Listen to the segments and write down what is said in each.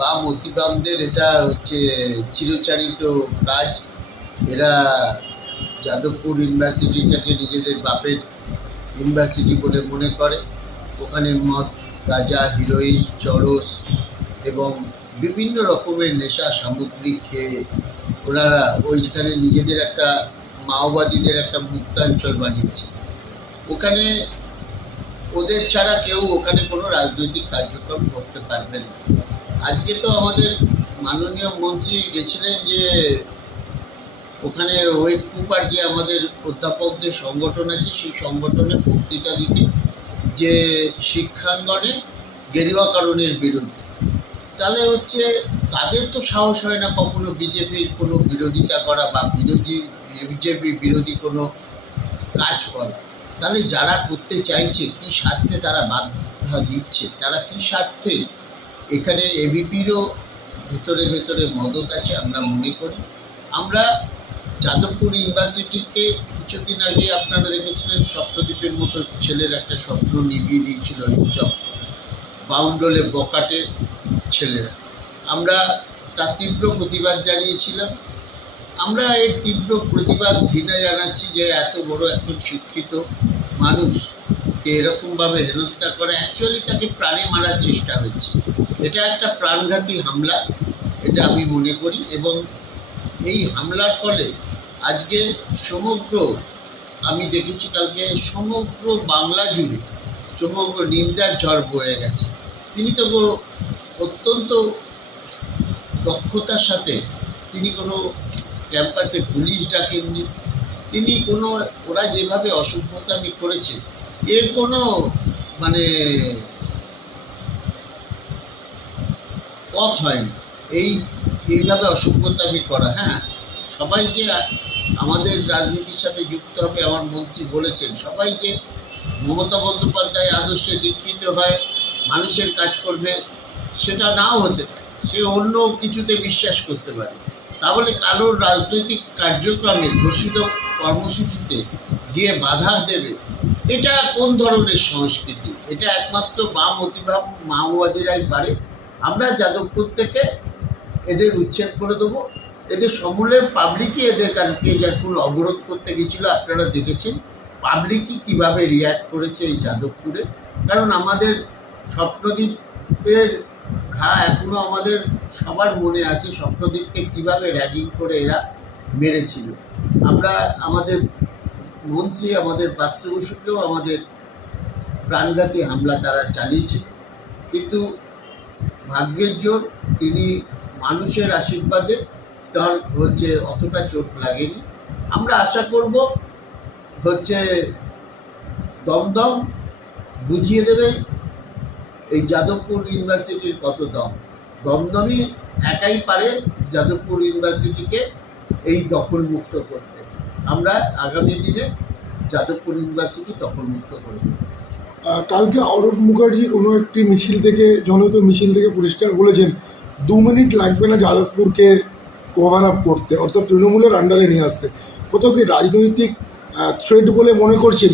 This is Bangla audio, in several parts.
বাম অতিবামদের, এটা হচ্ছে চিরচারিত কাজ। এরা যাদবপুর ইউনিভার্সিটিটাকে নিজেদের বাপের ইউনিভার্সিটি বলে মনে করে। ওখানে মদ, গাঁজা, হিরোইন চরস এবং বিভিন্ন রকমের নেশা সামগ্রী খেয়ে ওনারা ওইখানে নিজেদের একটা মাওবাদীদের একটা মুক্তাঞ্চল বানিয়েছে। ওখানে ওদের ছাড়া কেউ ওখানে কোনো রাজনৈতিক কার্যক্রম করতে পারবেন না। আজকে তো আমাদের মাননীয় মন্ত্রী গেছিলেন যে ওখানে ওই কুপার যে আমাদের অধ্যাপকদের সংগঠন আছে, সেই সংগঠনে বক্তৃতা দিতে যে শিক্ষাঙ্গনে গেরুয়াকরণের বিরুদ্ধে। তাহলে হচ্ছে তাদের তো সাহস হয় না কখনো বিজেপির কোনো বিরোধিতা করা বা বিরোধী বিজেপি বিরোধী কোনো কাজ করা। তাহলে যারা করতে চাইছে, কি স্বার্থে তারা বাধা দিচ্ছে? তারা কি স্বার্থে এখানে এবিপিরও ভেতরে ভেতরে মদত আছে, আমরা মনে করি। আমরা যাদবপুর ইউনিভার্সিটিকে কিছুদিন আগে আপনারা দেখেছিলেন, সপ্তদ্বীপের মতো ছেলের একটা স্বপ্ন নিভিয়ে দিয়েছিল এইসব বাউন্ডলে বকাটে ছেলেরা। আমরা তার তীব্র প্রতিবাদ জানিয়েছিলাম। আমরা এর তীব্র প্রতিবাদ ঘৃণা জানাচ্ছি যে এত বড় একজন শিক্ষিত মানুষকে এরকমভাবে হেনস্থা করে অ্যাকচুয়ালি তাকে প্রাণে মারার চেষ্টা হয়েছে। এটা একটা প্রাণঘাতী হামলা, এটা আমি মনে করি, এবং এই হামলার ফলে আজকে সমগ্র, আমি দেখেছি কালকে, সমগ্র বাংলা জুড়ে, সমগ্র নিন্দার ঝড় বয়ে গেছে। তিনি তো অত্যন্ত দক্ষতার সাথে তিনি কোনো ক্যাম্পাসে পুলিশ ডাকেননি। তিনি কোনো, ওরা যেভাবে অসভ্যতামি করেছে এর কোনো মানে পথ হয় না। এই, এইভাবে অসভ্যতামি করা হ্যাঁ? সবাই যে আমাদের রাজনীতির সাথে যুক্ত হবে, আমার মন্ত্রী বলেছেন, সবাই যে মমতা বন্দ্যোপাধ্যায় আদর্শে দীক্ষিত হয়, মানুষের কাজ করবে, সেটা নাও হতে পারে। সে অন্য কিছুতে বিশ্বাস করতে পারে। তাহলে কারোর রাজনৈতিক কার্যক্রমে ঘোষিত কর্মসূচিতে গিয়ে বাধা দেবে এটা কোন ধরনের সংস্কৃতি? এটা একমাত্র বাম অতিভাব মাওবাদীরাই পারে। আমরা যাদবপুর থেকে এদের উচ্ছেদ করে দেবো। এদের সমূলে পাবলিকই এদের কালকে যখন অবরোধ করতে গেছিল আপনারা দেখেছেন। পাবলিকই কীভাবে রিয়্যাক্ট করেছে এই যাদবপুরে? কারণ আমাদের স্বপ্নদ্বীপের ঘা এখনও আমাদের সবার মনে আছে স্বপ্নদ্বীপকে কীভাবে র্যাগিং করে এরা মেরেছিল। আমরা আমাদের মন্ত্রী আমাদের পাত্রবসুকেও আমাদের প্রাণঘাতী হামলা তারা চালিয়েছে কিন্তু ভাগ্যের জোর তিনি মানুষের আশীর্বাদে তার হচ্ছে অতটা চোট লাগেনি। আমরা আশা করব হচ্ছে দমদম বুঝিয়ে দেবে এই যাদবপুর ইউনিভার্সিটির কত দম। দমদমই একাই পারে যাদবপুর ইউনিভার্সিটিকে এই দখলমুক্ত করতে। আমরা আগামী দিনে যাদবপুর ইউনিভার্সিটি দখলমুক্ত করে কালকে অরূপ মুখার্জি কোনো একটি মিছিল থেকে জনৈক মিছিল থেকে পরিষ্কার বলেছেন দু মিনিট লাগবে না যাদবপুরকে ওভার আপ করতে। অর্থাৎ তৃণমূলের আন্ডারে নিয়ে আসতে। কোথাও কি রাজনৈতিক থ্রেড বলে মনে করছে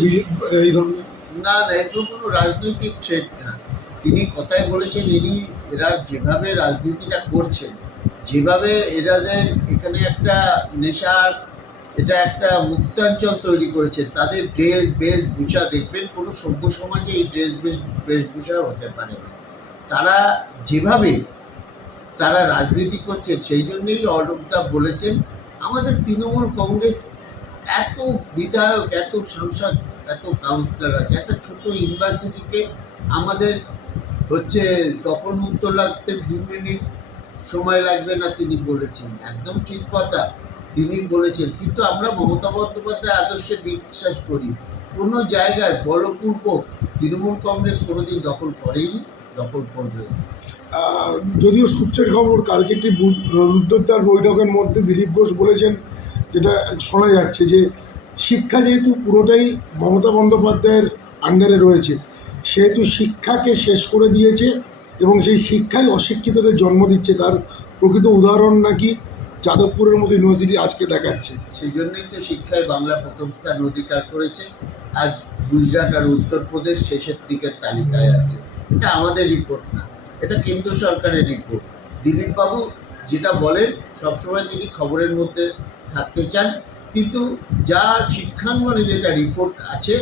এই ধরনের? না না এগুলো কোনো রাজনৈতিক থ্রেড না। তিনি কথায় বলেছেন ইনি এরা যেভাবে রাজনীতিটা করছেন যেভাবে এরাদের এখানে একটা নেশার এটা একটা মুক্তাঞ্চল তৈরি করেছে। তাদের ড্রেস বেশভূষা দেখবেন কোনো সভ্য সমাজে এই ড্রেস বেশ বেশভূষা হতে পারে তারা যেভাবে তারা রাজনীতি করছে সেই জন্যেই অরূপদা বলেছেন, আমাদের তৃণমূল কংগ্রেস এত বিধায়ক, এত সাংসদ, এত কাউন্সিলর আছে। একটা ছোট ইউনিভার্সিটিকে আমাদের হচ্ছে দখলমুক্ত লাগতে দু মিনিট সময় লাগবে না, তিনি বলেছেন। একদম ঠিক কথা। তিনি বলেছেন, কিন্তু আমরা মমতা বন্দ্যোপাধ্যায় আদর্শে বিশ্বাস করি। কোনো জায়গায় বলপূর্বক তৃণমূল কংগ্রেস কোনোদিন দখল করেনি, দখল করবে যদিও সূত্রের খবর, কালকে একটি রুদ্ধদ্বার বৈঠকের মধ্যে দিলীপ ঘোষ বলেছেন, যেটা শোনা যাচ্ছে যে শিক্ষা যেহেতু পুরোটাই মমতা বন্দ্যোপাধ্যায়ের আন্ডারে রয়েছে, সেহেতু শিক্ষাকে শেষ করে দিয়েছে এবং সেই শিক্ষাই অশিক্ষিতদের জন্ম দিচ্ছে। তার প্রকৃত উদাহরণ নাকি যাদবপুরের মতো ইউনিভার্সিটি আজকে দেখাচ্ছে। সেই জন্যই তো শিক্ষায় বাংলা প্রথম স্থান অধিকার করেছে। আজ গুজরাট আর উত্তরপ্রদেশ শেষের দিকের তালিকায় আছে। এটা আমাদের রিপোর্ট না। এটা কেন্দ্র সরকারের রিপোর্ট দিলীপবাবু যেটা বলেন, সবসময় তিনি খবরের মধ্যে থাকতে চান। কিন্তু যা শিক্ষাঙ্গনে যেটা রিপোর্ট আছে,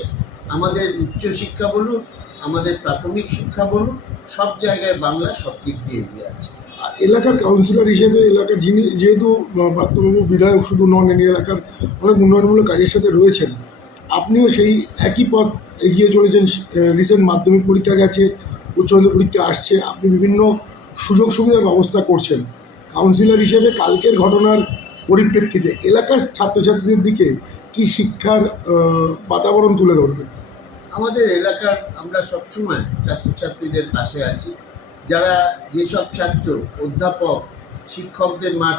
আমাদের উচ্চশিক্ষা বলুন, আমাদের প্রাথমিক শিক্ষা বলুন, সব জায়গায় বাংলা সব দিক দিয়ে এগিয়ে আছে। আর এলাকার কাউন্সিলর হিসেবে এলাকার যিনি, যেহেতু প্রাপ্তবাবু বিধায়ক, শুধু নন এই এলাকার অনেক উন্নয়নমূলক কাজের সাথে রয়েছেন। আপনিও সেই একই পথ এগিয়ে চলেছেন রিসেন্ট মাধ্যমিক পরীক্ষা গেছে, উচ্চ মাধ্যমিক পরীক্ষা আসছে, আপনি বিভিন্ন সুযোগ সুবিধার ব্যবস্থা করছেন। কাউন্সিলর হিসেবে কালকের ঘটনার পরিপ্রেক্ষিতে এলাকার ছাত্রছাত্রীদের দিকে কি শিক্ষার বাতাবরণ তুলে ধরবেন? আমাদের এলাকার আমরা সবসময় ছাত্রছাত্রীদের পাশে আছি। যারা যেসব ছাত্র, অধ্যাপক, শিক্ষকদের মার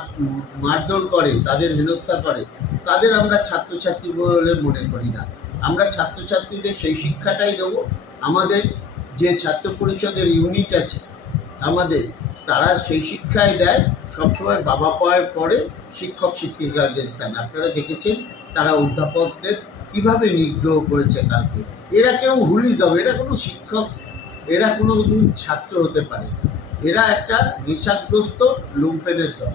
মারধর করে, তাদের হেনস্থা করে, তাদের আমরা ছাত্রছাত্রী বলে মনে করি না। আমরা ছাত্রছাত্রীদের সেই শিক্ষাটাই দেবো। আমাদের যে ছাত্র পরিষদের ইউনিট আছে, আমাদের, তারা সেই শিক্ষাই দেয়। সবসময় বাবা পাওয়ার পরে শিক্ষক, শিক্ষিকাদের স্থান। আপনারা দেখেছেন তারা অধ্যাপকদের কীভাবে নিগ্রহ করেছে কালকে। এরা কেউ হুলি হুলিজম এরা কোনো শিক্ষক এরা কোনো দিন ছাত্র হতে পারে এরা একটা নেশাগ্রস্ত লুম্পেনের দল।